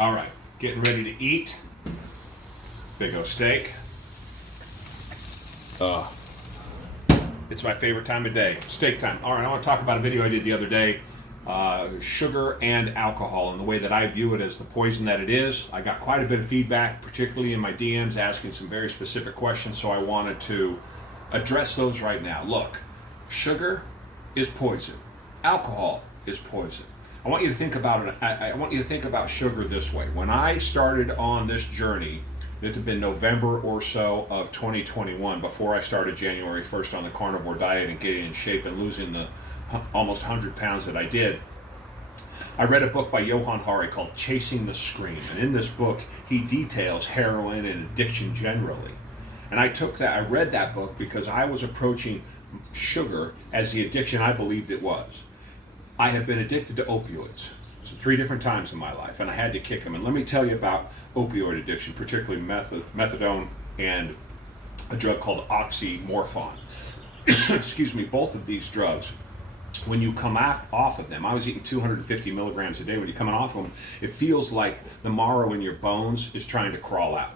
All right, getting ready to eat. Big O steak. It's my favorite time of day, steak time. All right, I want to talk about a video I did the other day, sugar and alcohol, and the way that I view it as the poison that it is. I got quite a bit of feedback, particularly in my DMs, asking some very specific questions, so I wanted to address those right now. Look, sugar is poison. Alcohol is poison. I want you to think about it. I want you to think about sugar this way. When I started on this journey, it had been November or so of 2021 before I started January 1st on the carnivore diet and getting in shape and losing the almost 100 pounds that I did. I read a book by Johann Hari called Chasing the Scream, and in this book he details heroin and addiction generally. And I read that book because I was approaching sugar as the addiction I believed it was. I have been addicted to opioids 3 different times in my life, and I had to kick them. And let me tell you about opioid addiction, particularly methadone and a drug called oxymorphone. Excuse me, both of these drugs, when you come off of them, I was eating 250 milligrams a day. When you're coming off of them, it feels like the marrow in your bones is trying to crawl out.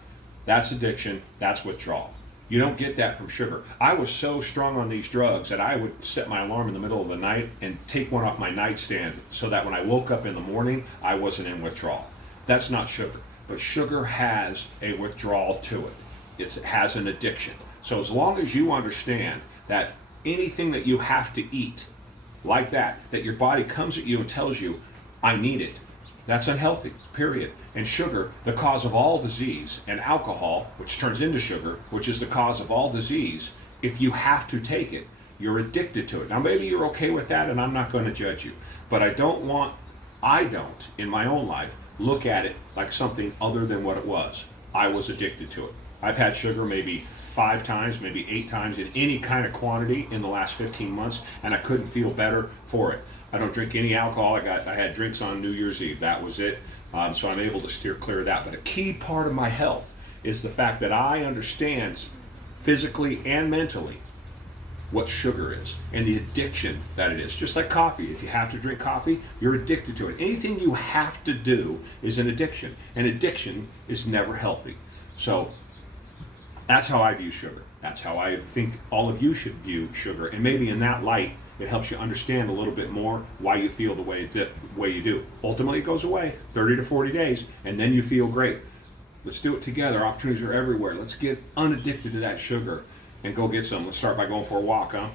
That's addiction, that's withdrawal. You don't get that from sugar. I was so strong on these drugs that I would set my alarm in the middle of the night and take one off my nightstand so that when I woke up in the morning, I wasn't in withdrawal. That's not sugar. But sugar has a withdrawal to it. It has an addiction. So as long as you understand that anything that you have to eat, like that your body comes at you and tells you, I need it, that's unhealthy, period. And sugar, the cause of all disease, and alcohol, which turns into sugar, which is the cause of all disease, if you have to take it, you're addicted to it. Now maybe you're okay with that, and I'm not going to judge you. But I don't, in my own life, look at it like something other than what it was. I was addicted to it. I've had sugar maybe 5 times, maybe 8 times in any kind of quantity in the last 15 months, and I couldn't feel better for it. I don't drink any alcohol. I had drinks on New Year's Eve. That was it. So I'm able to steer clear of that. But a key part of my health is the fact that I understand physically and mentally what sugar is and the addiction that it is. Just like coffee. If you have to drink coffee, you're addicted to it. Anything you have to do is an addiction. And addiction is never healthy. So that's how I view sugar. That's how I think all of you should view sugar. And maybe in that light, it helps you understand a little bit more why you feel the way you do. Ultimately, it goes away, 30 to 40 days, and then you feel great. Let's do it together. Opportunities are everywhere. Let's get unaddicted to that sugar and go get some. Let's start by going for a walk, huh?